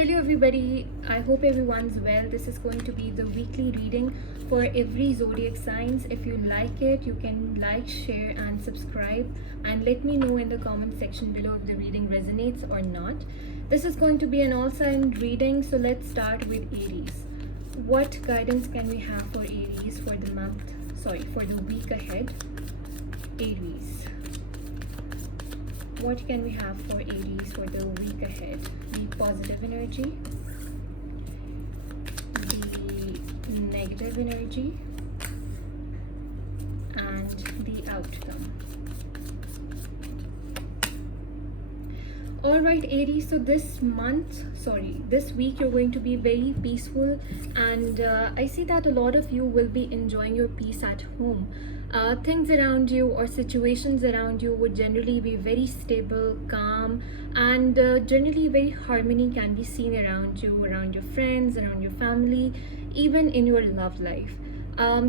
Hello everybody, I hope everyone's well. This is going to be the weekly reading for every zodiac signs. If you like it, you can like, share and subscribe and let me know in the comment section below if the reading resonates or not. This is going to be an all sign reading, so let's start with Aries. What guidance can we have for Aries for the week ahead? Aries. What can we have for Aries for the week ahead? The positive energy, the negative energy, and the outcome. Alright Aries, so this week you're going to be very peaceful, and I see that a lot of you will be enjoying your peace at home. Things around you or situations around you would generally be very stable, calm, and generally very harmony can be seen around you, around your friends, around your family, even in your love life.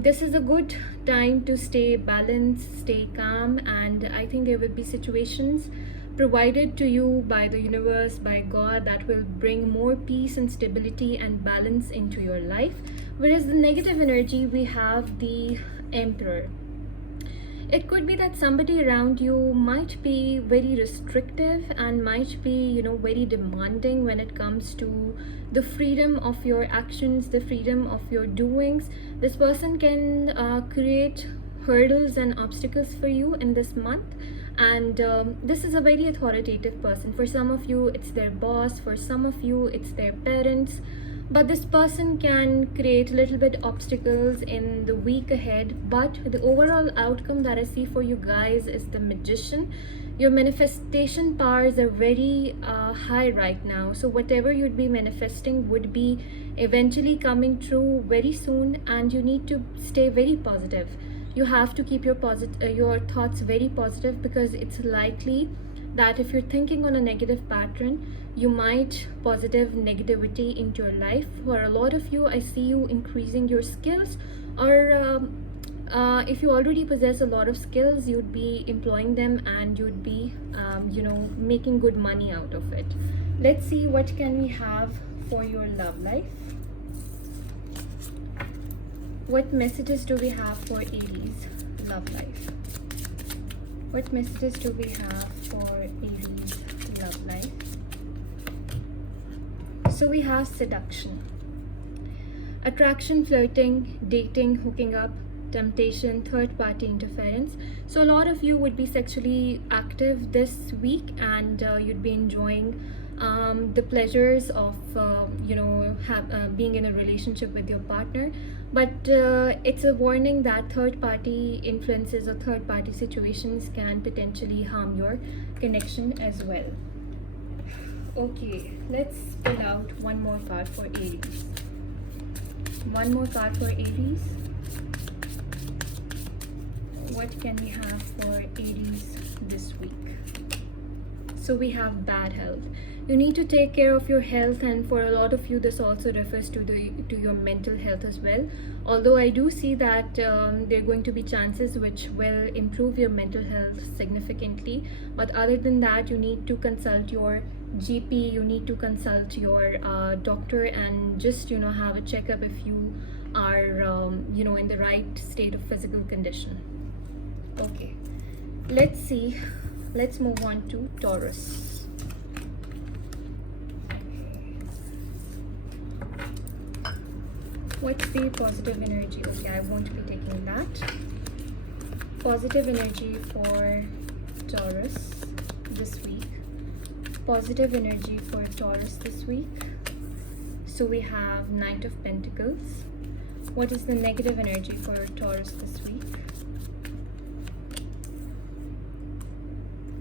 This is a good time to stay balanced, stay calm, and I think there will be situations provided to you by the universe, by God, that will bring more peace and stability and balance into your life. Whereas the negative energy, we have the Emperor. It could be that somebody around you might be very restrictive and might be, very demanding when it comes to the freedom of your actions, the freedom of your doings. This person can create hurdles and obstacles for you in this month. And this is a very authoritative person. For some of you, it's their boss. For some of you, it's their parents. But this person can create a little bit obstacles in the week ahead. But the overall outcome that I see for you guys is the Magician. Your manifestation powers are very high right now. So whatever you'd be manifesting would be eventually coming true very soon. And you need to stay very positive. You have to keep your thoughts very positive, because it's likely that if you're thinking on a negative pattern, you might positive negativity into your life. For a lot of you, I see you increasing your skills, or if you already possess a lot of skills, you'd be employing them and you'd be making good money out of it. Let's see what can we have for your love life. What messages do we have for Aries love life? What messages do we have for Aries love life? So we have seduction, attraction, flirting, dating, hooking up, temptation, third party interference. So a lot of you would be sexually active this week, and you'd be enjoying the pleasures of being in a relationship with your partner. But it's a warning that third party influences or third party situations can potentially harm your connection as well. Okay, let's pull out one more card for Aries. One more card for Aries. What can we have for Aries this week? So we have bad health. You need to take care of your health, and for a lot of you this also refers to your mental health as well. Although I do see that there are going to be chances which will improve your mental health significantly, but other than that, you need to consult your GP, you need to consult your doctor, and just have a checkup if you are in the right state of physical condition. Okay, let's move on to Taurus. What's the positive energy? Okay, I won't be taking that. Positive energy for Taurus this week. Positive energy for Taurus this week. So we have Knight of Pentacles. What is the negative energy for Taurus this week?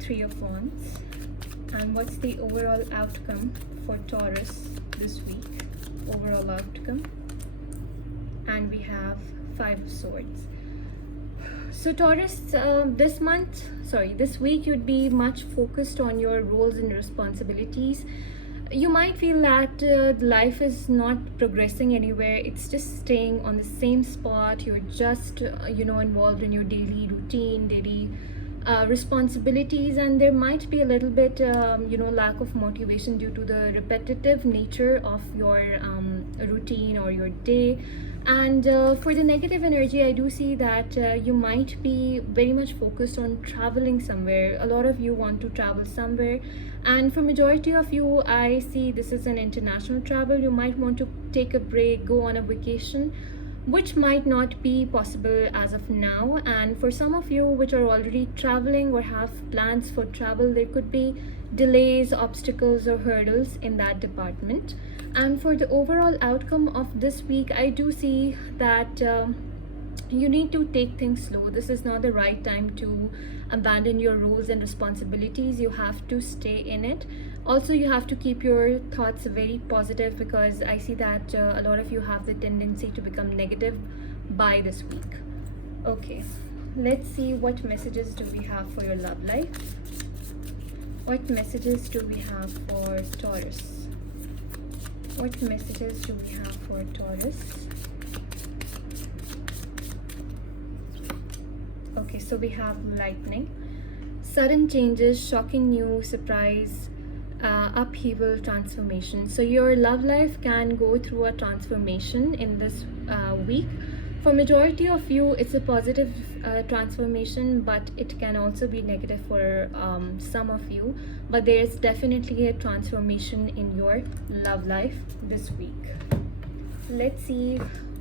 Three of Wands. And what's the overall outcome for Taurus this week? Overall outcome. And we have Five of Swords. So Taurus, this week you'd be much focused on your roles and responsibilities. You might feel that life is not progressing anywhere. It's just staying on the same spot. You're just involved in your daily routine, daily responsibilities, and there might be a little bit lack of motivation due to the repetitive nature of your routine or your day. And for the negative energy, I do see that you might be very much focused on traveling somewhere. A lot of you want to travel somewhere, and for majority of you, I see this is an international travel. You might want to take a break, go on a vacation, which might not be possible as of now. And for some of you which are already traveling or have plans for travel, there could be delays, obstacles, or hurdles in that department. And for the overall outcome of this week, I do see that you need to take things slow. This is not the right time to abandon your roles and responsibilities. You have to stay in it. Also, you have to keep your thoughts very positive, because I see that a lot of you have the tendency to become negative by this week. Okay, let's see what messages do we have for your love life. What messages do we have for Taurus? What messages do we have for Taurus? Okay, so we have lightning, sudden changes, shocking news, surprise, upheaval, transformation. So your love life can go through a transformation in this week. For majority of you, it's a positive transformation, but it can also be negative for some of you. But there is definitely a transformation in your love life this week. Let's see,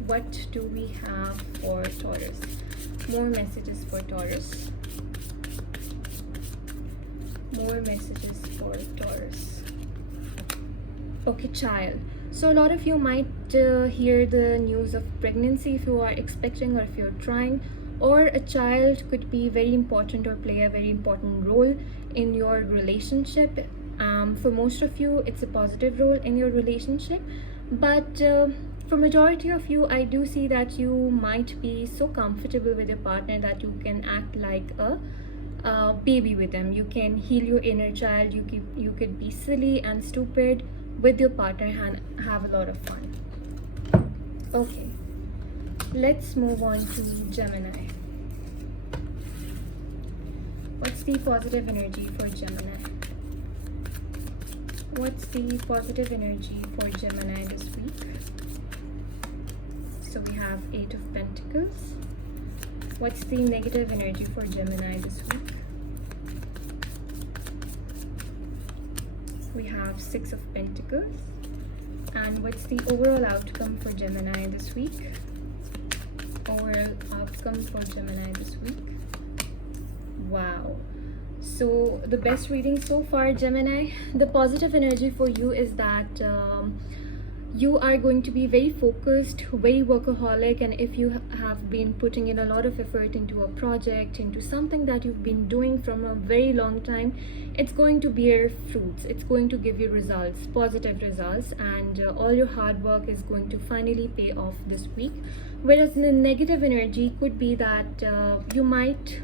what do we have for Taurus? More messages for Taurus. More messages for Taurus. Okay, child. So a lot of you might hear the news of pregnancy if you are expecting or if you're trying, or a child could be very important or play a very important role in your relationship. For most of you, it's a positive role in your relationship, but for majority of you, I do see that you might be so comfortable with your partner that you can act like a baby with them. You can heal your inner child. You could be silly and stupid with your partner and have a lot of fun. Okay, let's move on to Gemini. What's the positive energy for Gemini? What's the positive energy for Gemini this week? So we have 8 of Pentacles. What's the negative energy for Gemini this week? We have 6 of Pentacles. And what's the overall outcome for Gemini this week? Overall outcome for Gemini this week. Wow. So the best reading so far, Gemini. The positive energy for you is that you are going to be very focused, very workaholic, and if you have been putting in a lot of effort into a project, into something that you've been doing from a very long time, it's going to bear fruits. It's going to give you results, positive results, and all your hard work is going to finally pay off this week. Whereas the negative energy could be that you might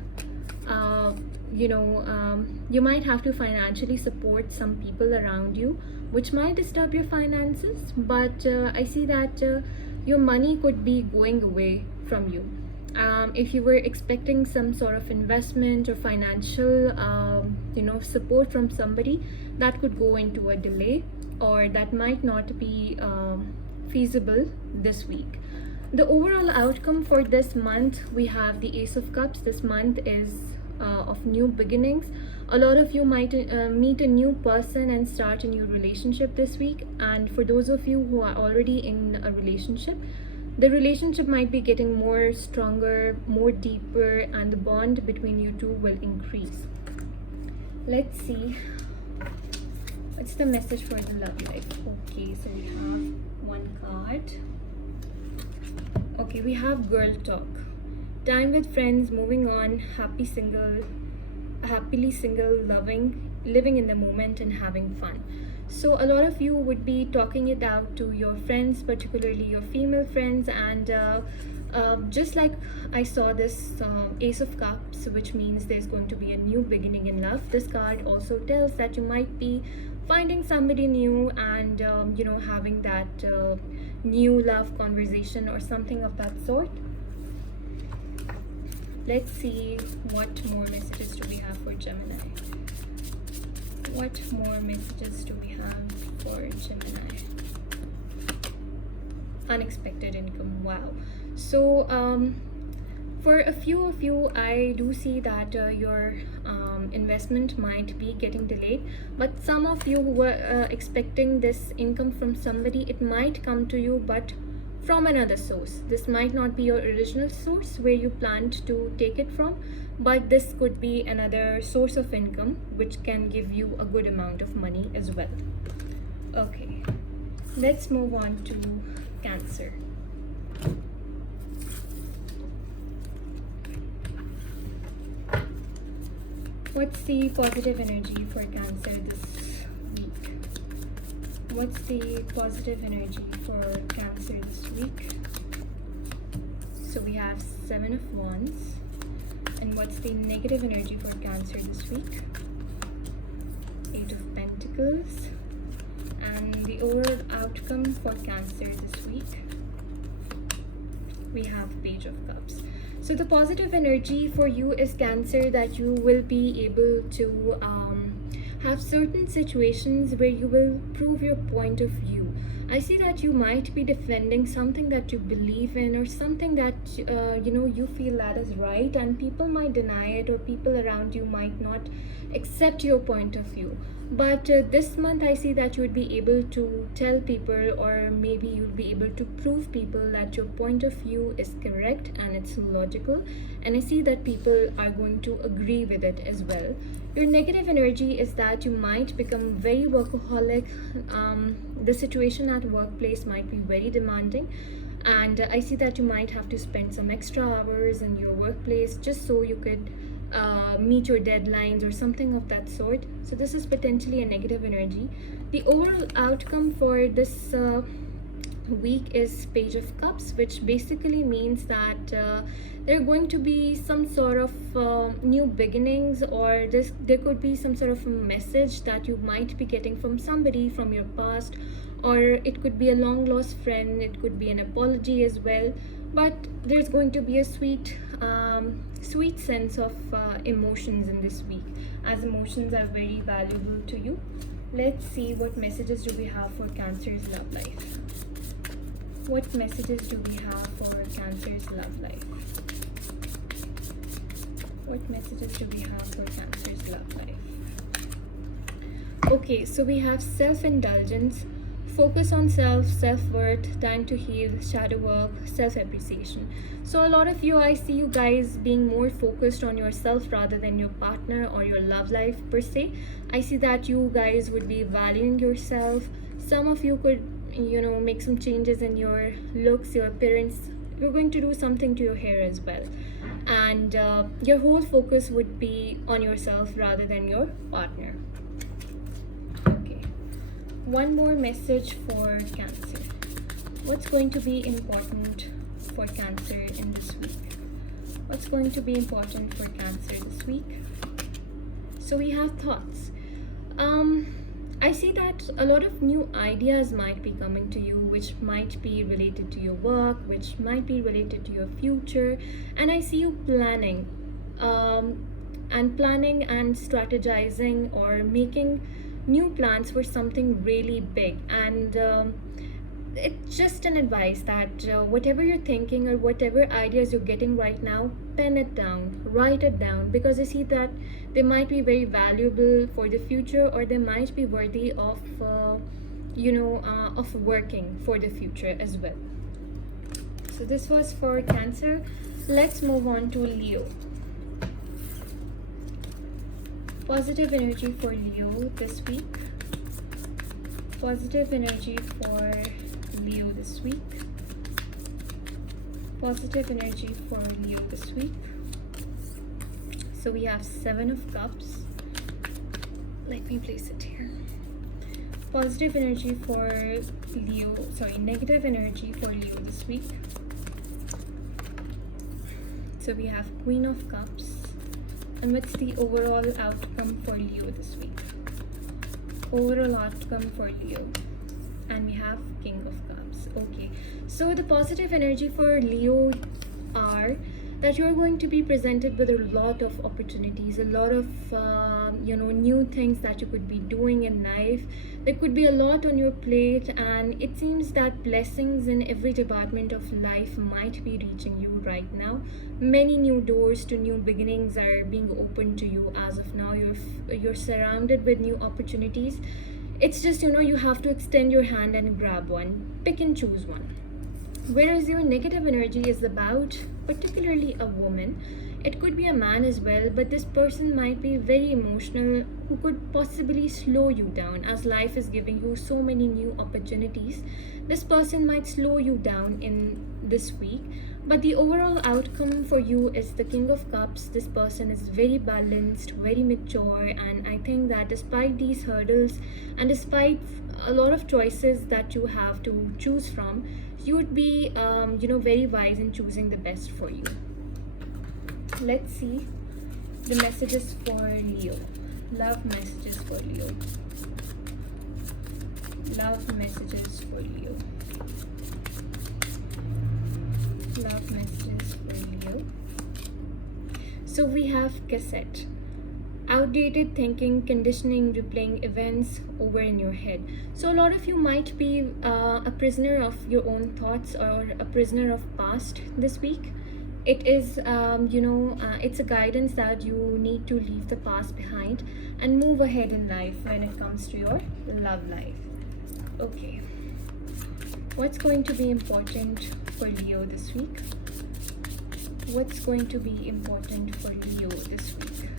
you might have to financially support some people around you, which might disturb your finances. But I see that your money could be going away from you. If you were expecting some sort of investment or financial support from somebody, that could go into a delay, or that might not be feasible this week. The overall outcome for this month, we have the Ace of Cups. This month is of new beginnings. A lot of you might meet a new person and start a new relationship this week. And for those of you who are already in a relationship, the relationship might be getting more stronger, more deeper, and the bond between you two will increase. Let's see, what's the message for the love life? Okay, so we have one card. Okay, we have girl talk. Time with friends, moving on, happily single, living in the moment and having fun. So a lot of you would be talking it out to your friends, particularly your female friends, and just like I saw this Ace of Cups, which means there's going to be a new beginning in love. This card also tells that you might be finding somebody new and having that new love conversation or something of that sort. Let's see what more messages do we have for Gemini. What more messages do we have for Gemini? Unexpected income. Wow. So for a few of you, I do see that your investment might be getting delayed, but some of you who were expecting this income from somebody, it might come to you, but from another source. This might not be your original source where you planned to take it from, but this could be another source of income which can give you a good amount of money as well. Okay, let's move on to Cancer. What's the positive energy for Cancer this week? What's the positive energy for Cancer this week? So we have 7 of Wands. And what's the negative energy for Cancer this week? 8 of Pentacles. And the overall outcome for Cancer this week, we have Page of Cups. So the positive energy for you is Cancer, that you will be able to have certain situations where you will prove your point of view. I see that you might be defending something that you believe in, or something that you feel that is right, and people might deny it, or people around you might not accept your point of view. But this month I see that you would be able to tell people, or maybe you'll be able to prove people that your point of view is correct and it's logical, and I see that people are going to agree with it as well. Your negative energy is that you might become very workaholic. The situation at workplace might be very demanding, and I see that you might have to spend some extra hours in your workplace just so you could meet your deadlines or something of that sort. So this is potentially a negative energy. The overall outcome for this week is Page of Cups, which basically means that there are going to be some sort of new beginnings, or there could be some sort of a message that you might be getting from somebody from your past, or it could be a long lost friend, it could be an apology as well. But there's going to be a sweet sense of emotions in this week, as emotions are very valuable to you. Let's see what messages do we have for Cancer's love life. What messages do we have for Cancer's love life? What messages do we have for Cancer's love life? Okay, so we have self-indulgence, focus on self-worth, time to heal, shadow work, self-appreciation. So a lot of you, I see you guys being more focused on yourself rather than your partner or your love life per se. I see that you guys would be valuing yourself. Some of you could, make some changes in your looks, your appearance. You're going to do something to your hair as well. And your whole focus would be on yourself rather than your partner. One more message for Cancer. What's going to be important for Cancer in this week? What's going to be important for Cancer this week? So we have thoughts. I see that a lot of new ideas might be coming to you, which might be related to your work, which might be related to your future. And I see you planning and strategizing, or making new plans for something really big. And it's just an advice that whatever you're thinking or whatever ideas you're getting right now, pen it down, write it down, because I see that they might be very valuable for the future, or they might be worthy of of working for the future as well. So this was for Cancer. Let's move on to Leo. Positive energy for Leo this week. Positive energy for Leo this week. Positive energy for Leo this week. So we have 7 of Cups. Let me place it here. Positive energy for Leo, negative energy for Leo this week. So we have Queen of Cups. And what's the overall outcome for Leo this week? Overall outcome for Leo. And we have King of Cups. Okay, so the positive energy for Leo are that you're going to be presented with a lot of opportunities, a lot of new things that you could be doing in life. There could be a lot on your plate, and it seems that blessings in every department of life might be reaching you right now. Many new doors to new beginnings are being opened to you as of now. You're surrounded with new opportunities. It's just, you have to extend your hand and grab one, pick and choose one. Whereas your negative energy is about particularly a woman. It could be a man as well, but this person might be very emotional, who could possibly slow you down as life is giving you so many new opportunities. This person might slow you down in this week, but the overall outcome for you is the King of Cups. This person is very balanced, very mature, and I think that despite these hurdles and despite a lot of choices that you have to choose from, you would be very wise in choosing the best for you. Let's see the messages for Leo. Love messages for Leo. Love messages for Leo. Love messages for Leo. So we have cassette. Outdated thinking, conditioning, replaying events over in your head. So a lot of you might be a prisoner of your own thoughts or a prisoner of past this week. It is it's a guidance that you need to leave the past behind and move ahead in life when it comes to your love life. Okay, what's going to be important for Leo this week? What's going to be important for Leo this week?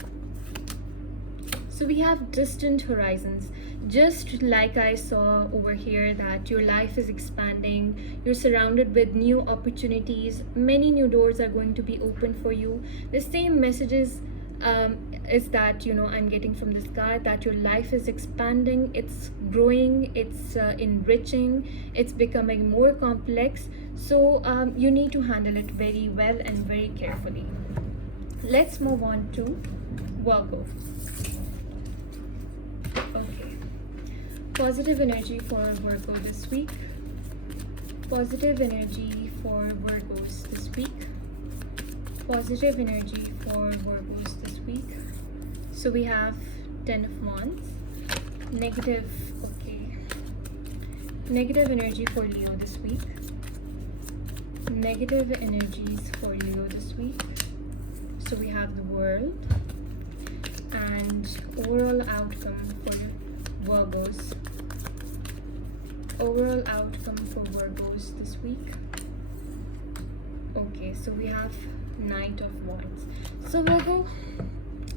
So we have distant horizons. Just like I saw over here, that your life is expanding, you're surrounded with new opportunities, many new doors are going to be open for you. The same messages is that I'm getting from this card, that your life is expanding, it's growing, it's enriching, it's becoming more complex. So you need to handle it very well and very carefully. Let's move on to Virgo. Okay, positive energy for Virgo this week. Positive energy for Virgos this week. Positive energy for Virgos this week. So we have 10 of Wands. Negative, okay. Negative energy for Leo this week. Negative energies for Leo this week. So we have the World. And overall outcome for Virgos. Overall outcome for Virgos this week. Okay, so we have Knight of Wands. So Virgo,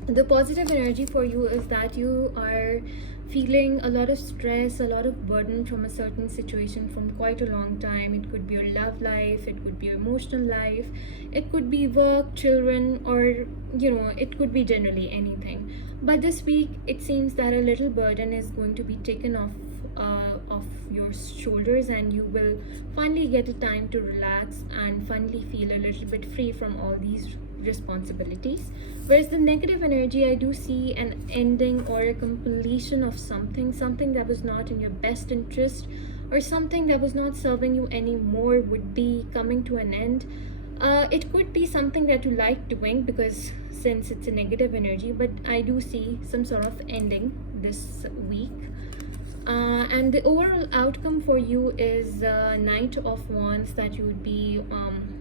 the positive energy for you is that you are feeling a lot of stress, a lot of burden from a certain situation from quite a long time. It could be your love life, it could be your emotional life, it could be work, children, or it could be generally anything. But this week it seems that a little burden is going to be taken off your shoulders, and you will finally get a time to relax and finally feel a little bit free from all these responsibilities. Whereas the negative energy, I do see an ending or a completion of something that was not in your best interest, or something that was not serving you anymore would be coming to an end. It could be something that you like doing, because since it's a negative energy, but I do see some sort of ending this week. And the overall outcome for you is Knight of Wands, that you would be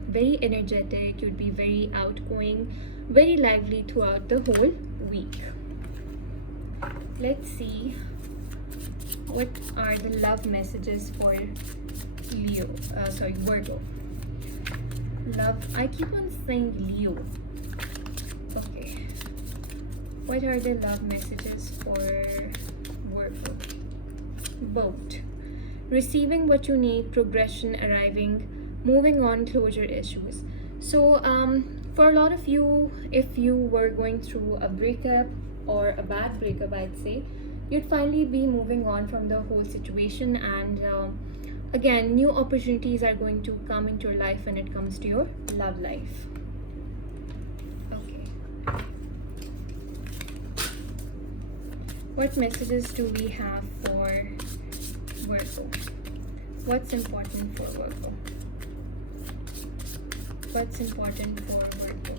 very energetic, you'd be very outgoing, very lively throughout the whole week. Let's see what are the love messages for Virgo. Love, I keep on saying Leo. Okay, what are the love messages for Virgo? Both. Receiving what you need, progression arriving, moving on, closure issues. So for a lot of you, if you were going through a breakup or a bad breakup, I'd say, you'd finally be moving on from the whole situation, and again, new opportunities are going to come into your life when it comes to your love life. Okay, what messages do we have for Virgo? What's important for Virgo? What's important for Virgo?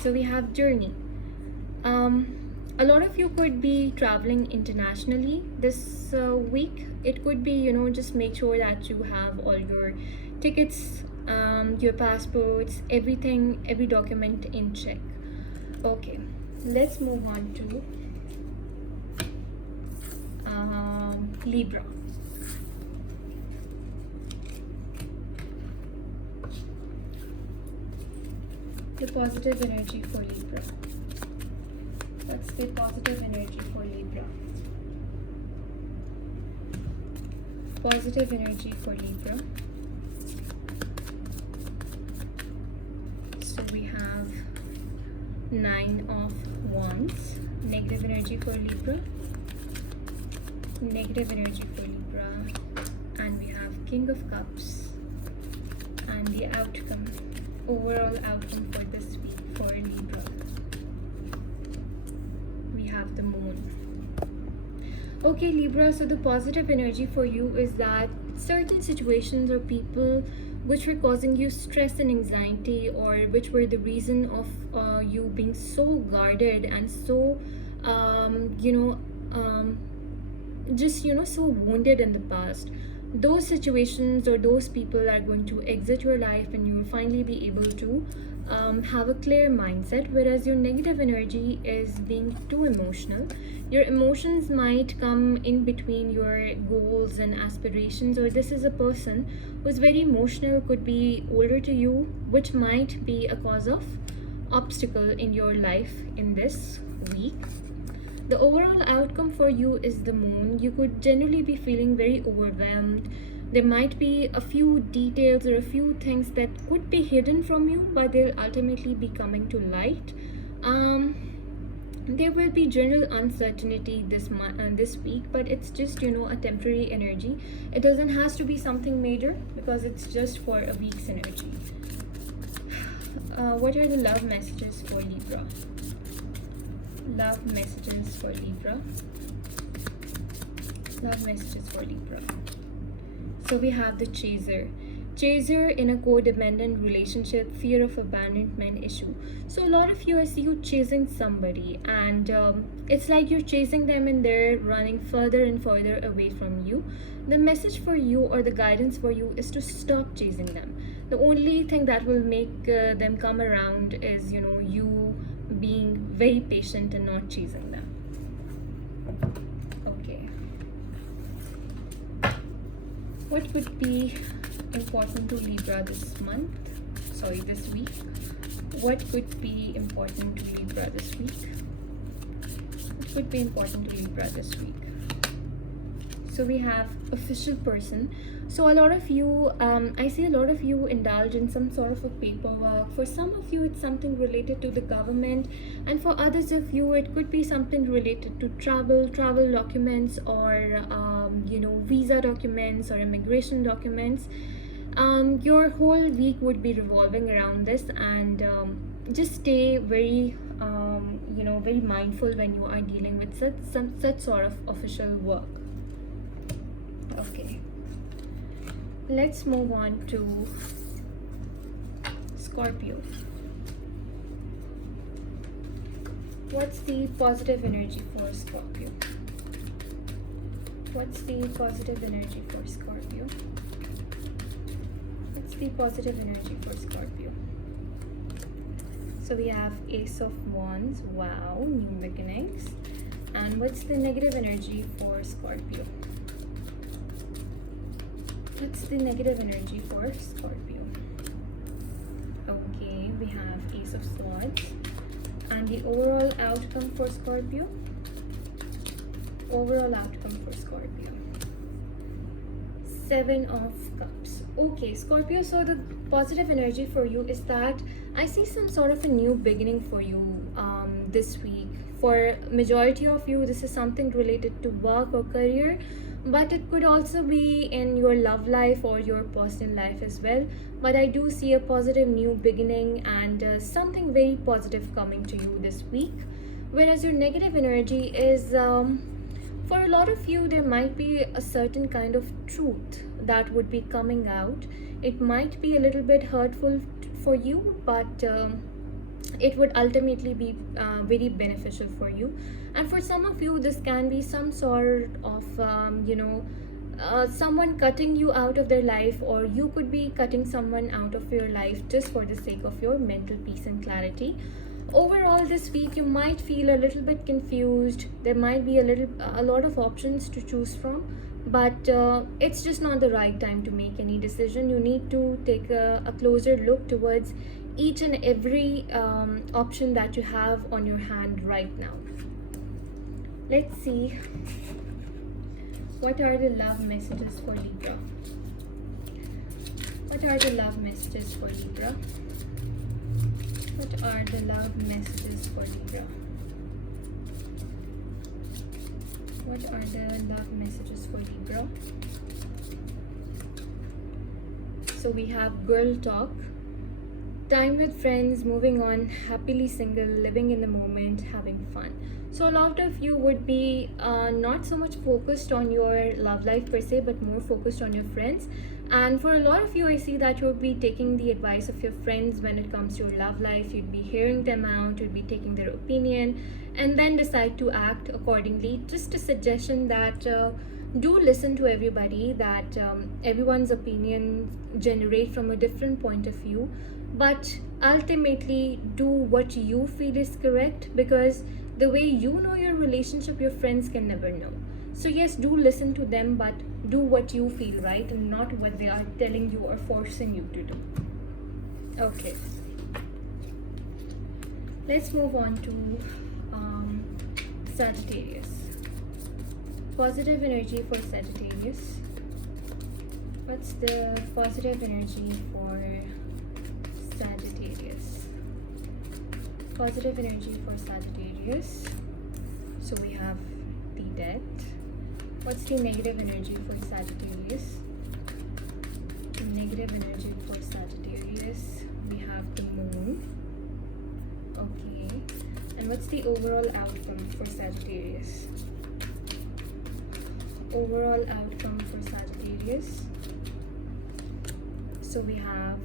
So we have journey. A lot of you could be traveling internationally this week. It could be, just make sure that you have all your tickets, your passports, everything, every document in check. Okay, let's move on to Libra. The positive energy for Libra. What's the positive energy for Libra? Positive energy for Libra. So we have 9 of Wands. Negative energy for Libra. Negative energy for Libra. And we have King of Cups. And the outcome. Overall outcome for this week for Libra. We have the Moon. Okay, Libra, so the positive energy for you is that certain situations or people which were causing you stress and anxiety, or which were the reason of you being so guarded and so so wounded in the past, those situations or those people are going to exit your life, and you will finally be able to have a clear mindset. Whereas your negative energy is being too emotional. Your emotions might come in between your goals and aspirations, or this is a person who's very emotional, could be older to you, which might be a cause of obstacle in your life in this week. The overall outcome for you is the Moon. You could generally be feeling very overwhelmed. There might be a few details or a few things that could be hidden from you, but they'll ultimately be coming to light. There will be general uncertainty this week, but it's just a temporary energy. It doesn't has to be something major, because it's just for a week's energy. What are the love messages for Libra? Love messages for Libra. Love messages for Libra. So we have the Chaser. Chaser in a codependent relationship, fear of abandonment issue. So a lot of you, I see you chasing somebody, and it's like you're chasing them and they're running further and further away from you. The message for you, or the guidance for you, is to stop chasing them. The only thing that will make them come around is you being very patient and not chasing them. Okay, what would be important to Libra this week? What could be important to Libra this week? What could be important to Libra this week? So we have official person. So a lot of you, I see a lot of you indulge in some sort of a paperwork. For some of you, it's something related to the government, and for others of you, it could be something related to travel documents, or visa documents or immigration documents. Your whole week would be revolving around this, and just stay very very mindful when you are dealing with such sort of official work. Okay, let's move on to Scorpio. What's the positive energy for Scorpio? What's the positive energy for Scorpio? What's the positive energy for Scorpio? So we have Ace of Wands. Wow, new beginnings. And what's the negative energy for Scorpio? What's the negative energy for Scorpio? Okay, we have Ace of Swords. And the overall outcome for Scorpio? Overall outcome for Scorpio. 7 of Cups. Okay, Scorpio, so the positive energy for you is that I see some sort of a new beginning for you this week. For majority of you, this is something related to work or career, but it could also be in your love life or your personal life as well. But I do see a positive new beginning and something very positive coming to you this week. Whereas your negative energy is For a lot of you, there might be a certain kind of truth that would be coming out. It might be a little bit hurtful for you, but it would ultimately be very beneficial for you. And for some of you, this can be some sort of someone cutting you out of their life, or you could be cutting someone out of your life just for the sake of your mental peace and clarity. Overall, this week you might feel a little bit confused. There might be a lot of options to choose from, but it's just not the right time to make any decision. You need to take a closer look towards each and every option that you have on your hand right now. Let's see, what are the love messages for Libra? What are the love messages for Libra? What are the love messages for Libra? What are the love messages for Libra? So we have girl talk, time with friends, moving on, happily single, living in the moment, having fun. So a lot of you would be not so much focused on your love life per se, but more focused on your friends. And for a lot of you, I see that you'll be taking the advice of your friends when it comes to your love life. You'd be hearing them out, you'd be taking their opinion, and then decide to act accordingly. Just a suggestion that do listen to everybody, that everyone's opinions generate from a different point of view, but ultimately do what you feel is correct, because the way you know your relationship, your friends can never know. So yes, do listen to them, but do what you feel right and not what they are telling you or forcing you to do. Okay, let's move on to Sagittarius. Positive energy for Sagittarius. What's the positive energy for Sagittarius? Positive energy for Sagittarius. So we have the Death. What's the negative energy for Sagittarius? The negative energy for Sagittarius. We have the Moon. Okay. And what's the overall outcome for Sagittarius? Overall outcome for Sagittarius. So we have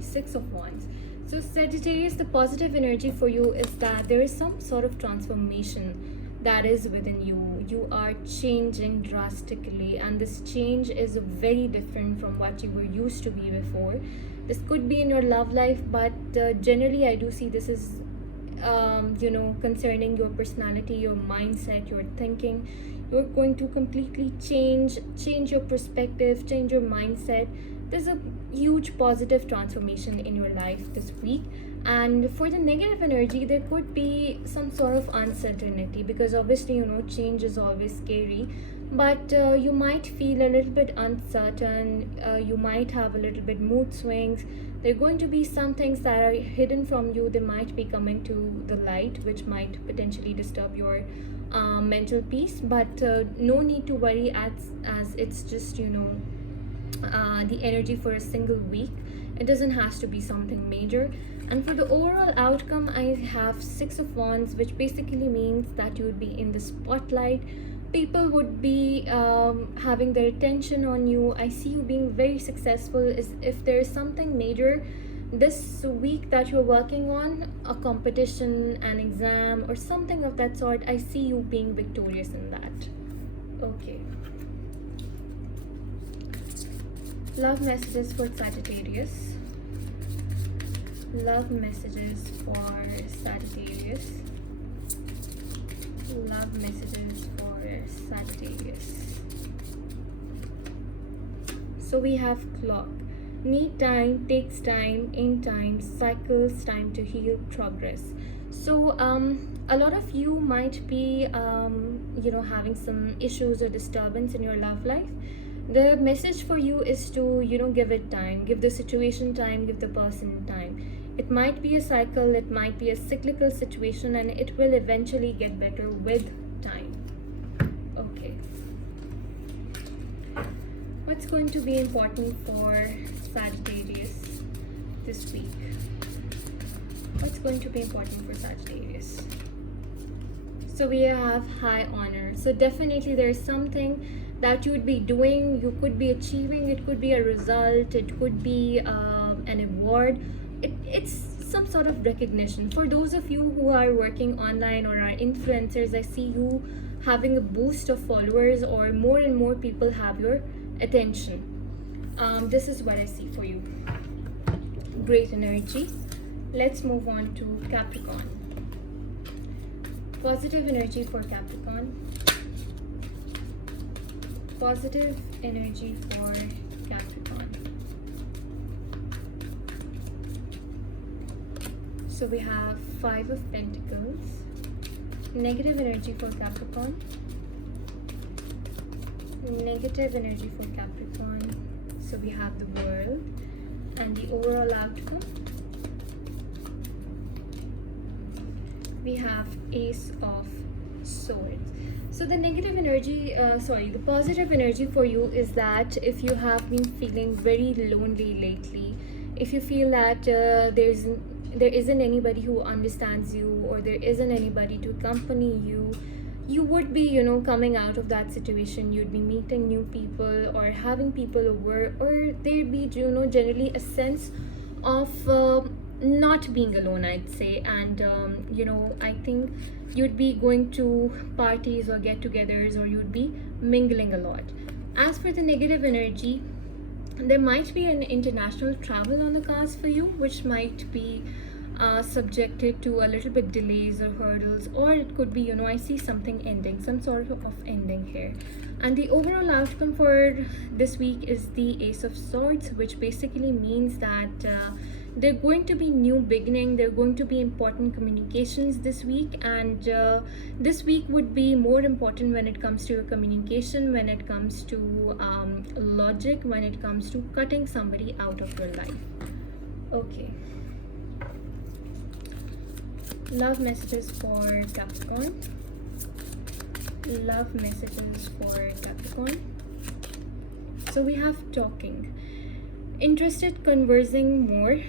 Six of Wands. So Sagittarius, the positive energy for you is that there is some sort of transformation that is within you. You are changing drastically, and this change is very different from what you were used to be before. This could be in your love life, but generally I do see this is concerning your personality, your mindset, your thinking. You're going to completely change your perspective, change your mindset. There's a huge positive transformation in your life this week. And for the negative energy, there could be some sort of uncertainty, because obviously change is always scary, but you might feel a little bit uncertain. You might have a little bit mood swings. There are going to be some things that are hidden from you. They might be coming to the light, which might potentially disturb your mental peace, but no need to worry, as it's just the energy for a single week. It doesn't have to be something major. And for the overall outcome, I have Six of Wands, which basically means that you would be in the spotlight. People would be having their attention on you. I see you being very successful. If there is something major this week that you're working on, a competition, an exam, or something of that sort, I see you being victorious in that. Okay. Love messages for Sagittarius. Love messages for Sagittarius. Love messages for Sagittarius. So we have Clock. Need time, takes time, in time, cycles, time to heal, progress. So a lot of you might be having some issues or disturbance in your love life. The message for you is to give it time, give the situation time, give the person time. It might be a cycle, it might be a cyclical situation, and it will eventually get better with time. Okay. What's going to be important for Sagittarius this week? What's going to be important for Sagittarius? So we have high honor. So definitely there's something that you would be doing, you could be achieving, it could be a result, it could be an award. It's some sort of recognition. For those of you who are working online or are influencers, I see you having a boost of followers, or more and more people have your attention. This is what I see for you. Great energy. Let's move on to Capricorn. Positive energy for Capricorn. Positive energy for Capricorn. So we have Five of Pentacles. Negative energy for Capricorn. Negative energy for Capricorn. So we have the World and the overall outcome. We have Ace of Swords. So the negative energy, the positive energy for you is that if you have been feeling very lonely lately, if you feel that there isn't anybody who understands you, or there isn't anybody to accompany you, you would be, coming out of that situation. You'd be meeting new people or having people over, or there'd be, generally a sense of not being alone, I'd say. And I think you'd be going to parties or get-togethers, or you'd be mingling a lot. As for the negative energy, there might be an international travel on the cards for you, which might be subjected to a little bit delays or hurdles, or it could be, I see something ending, some sort of ending here. And the overall outcome for this week is the Ace of Swords, which basically means that they're going to be new beginning, there are going to be important communications this week, and this week would be more important when it comes to your communication, when it comes to logic, when it comes to cutting somebody out of your life. Okay. Love messages for Capricorn. Love messages for Capricorn. So we have talking. Interested, conversing more.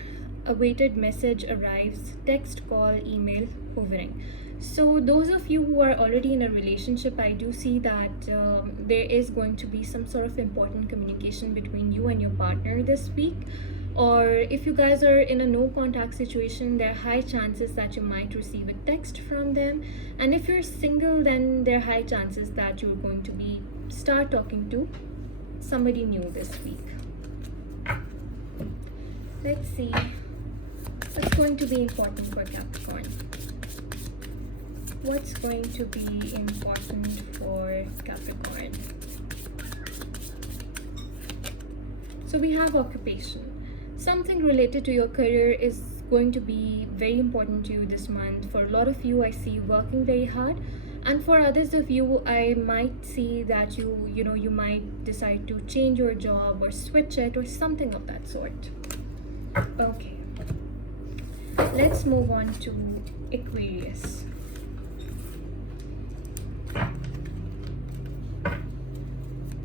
Awaited message arrives. Text, call, email, hovering. So those of you who are already in a relationship, I do see that there is going to be some sort of important communication between you and your partner this week. Or if you guys are in a no contact situation, there are high chances that you might receive a text from them. And if you're single, then there are high chances that you're going to start talking to somebody new this week. Let's see what's going to be important for Capricorn. What's going to be important for Capricorn? So we have occupation. Something related to your career is going to be very important to you this month. For a lot of you, I see you working very hard, and for others of you, I might see that you might decide to change your job or switch it or something of that sort. Okay, let's move on to Aquarius.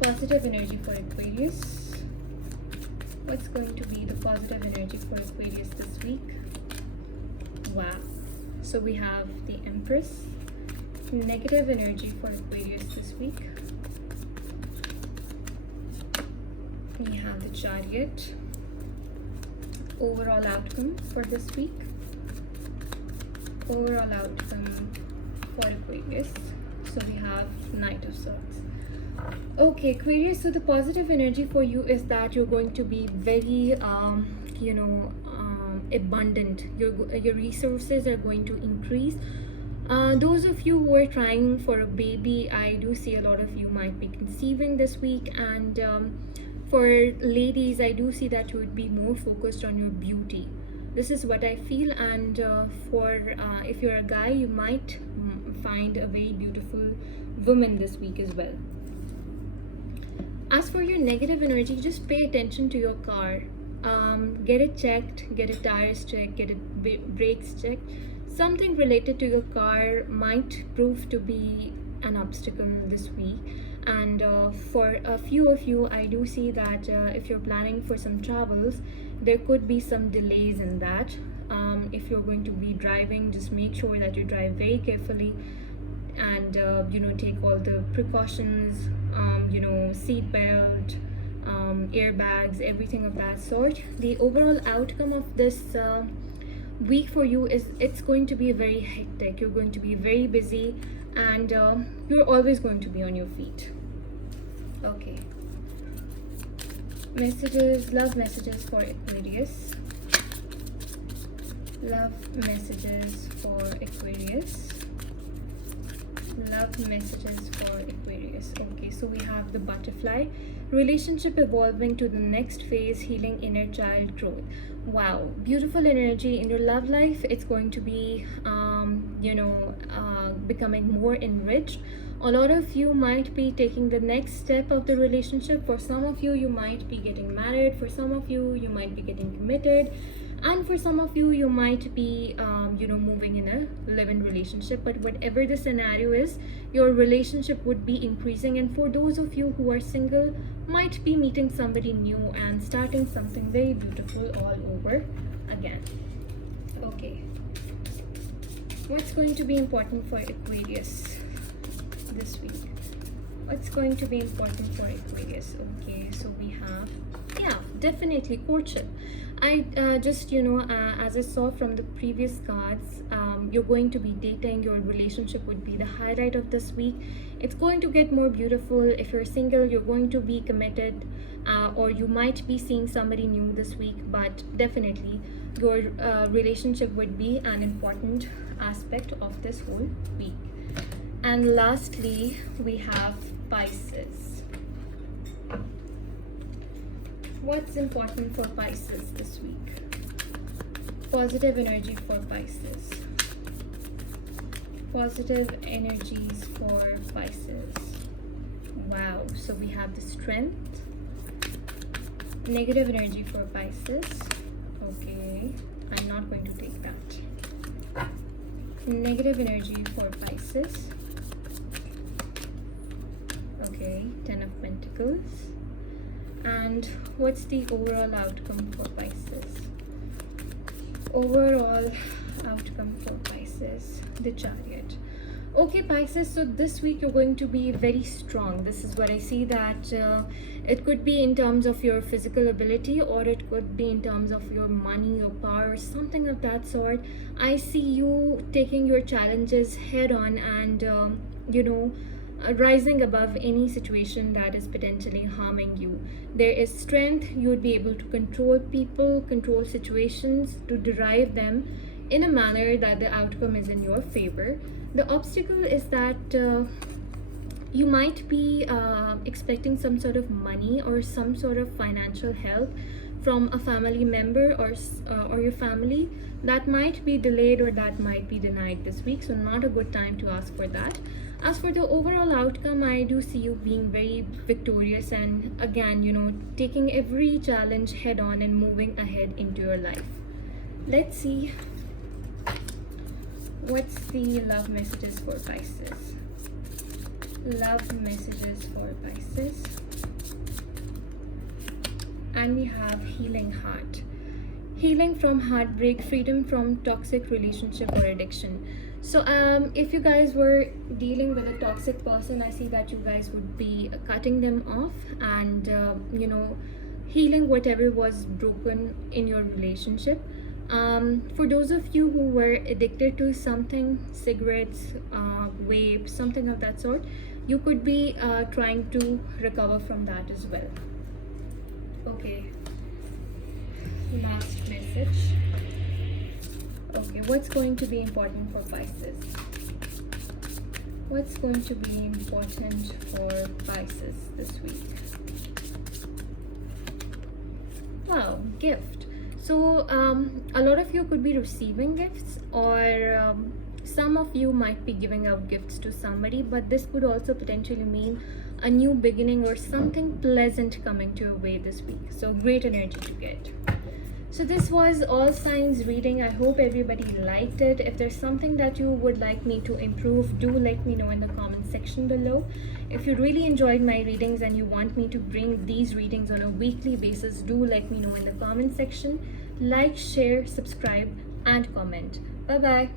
Positive energy for Aquarius. What's going to be the positive energy for Aquarius this week? Wow. So we have the Empress. Negative energy for Aquarius this week. We have the Chariot. Overall outcome for this week. Overall outcome for Aquarius. So we have Knight of Swords. Okay, Aquarius, so the positive energy for you is that you're going to be very abundant. Your resources are going to increase. Those of you who are trying for a baby, I do see a lot of you might be conceiving this week. And for ladies, I do see that you would be more focused on your beauty. This is what I feel. And if you're a guy, you might find a very beautiful woman this week as well. As for your negative energy, just pay attention to your car. Get it checked, get it tires checked, get it brakes checked. Something related to your car might prove to be an obstacle this week. And for a few of you, I do see that if you're planning for some travels, there could be some delays in that. If you're going to be driving, just make sure that you drive very carefully. and take all the precautions, seat belt, airbags, everything of that sort. The overall outcome of this week for you is it's going to be very hectic. You're going to be very busy, and you're always going to be on your feet. Okay, messages, love messages for Aquarius. Love messages for Aquarius. Love messages for Aquarius. Okay, so we have the butterfly. Relationship evolving to the next phase, healing inner child growth. Wow, beautiful energy in your love life. It's going to be becoming more enriched. A lot of you might be taking the next step of the relationship. For some of you, you might be getting married. For some of you, you might be getting committed, and for some of you, you might be moving in a live-in relationship. But whatever the scenario is, your relationship would be increasing. And for those of you who are single, might be meeting somebody new and starting something very beautiful all over again. Okay, what's going to be important for Aquarius this week? What's going to be important for Aquarius? Okay, so we have, yeah, definitely courtship. I as I saw from the previous cards, you're going to be dating. Your relationship would be the highlight of this week. It's going to get more beautiful. If you're single, you're going to be committed, or you might be seeing somebody new this week, but definitely your relationship would be an important aspect of this whole week. And lastly, we have Pisces. What's important for Pisces this week? Positive energy for Pisces. Positive energies for Pisces. Wow, so we have the strength. Negative energy for Pisces. Okay, I'm not going to take that. Negative energy for Pisces. Okay, 10 of Pentacles. And what's the overall outcome for Pisces? Overall outcome for Pisces, the Chariot. Okay, Pisces, so this week you're going to be very strong. This is what I see, that it could be in terms of your physical ability, or it could be in terms of your money, your power, something of that sort. I see you taking your challenges head on and rising above any situation that is potentially harming you. There is strength. You would be able to control people, control situations, to derive them in a manner that the outcome is in your favor. The obstacle is that you might be expecting some sort of money or some sort of financial help from a family member or your family. That might be delayed or that might be denied this week, so not a good time to ask for that. As for the overall outcome, I do see you being very victorious and again, taking every challenge head on and moving ahead into your life. Let's see what's the love messages for Pisces. Love messages for Pisces. And we have healing heart. Healing from heartbreak, freedom from toxic relationship or addiction. So if you guys were dealing with a toxic person, I see that you guys would be cutting them off and healing whatever was broken in your relationship. For those of you who were addicted to something, cigarettes, vape, something of that sort, you could be trying to recover from that as well. Okay, last message. Okay, what's going to be important for Pisces? What's going to be important for Pisces this week? Wow, gift. So a lot of you could be receiving gifts, or some of you might be giving out gifts to somebody, but this could also potentially mean a new beginning or something pleasant coming to your way this week. So great energy to get. So this was all signs reading. I hope everybody liked it. If there's something that you would like me to improve, do let me know in the comment section below. If you really enjoyed my readings and you want me to bring these readings on a weekly basis, do let me know in the comment section. Like, share, subscribe and comment. Bye bye.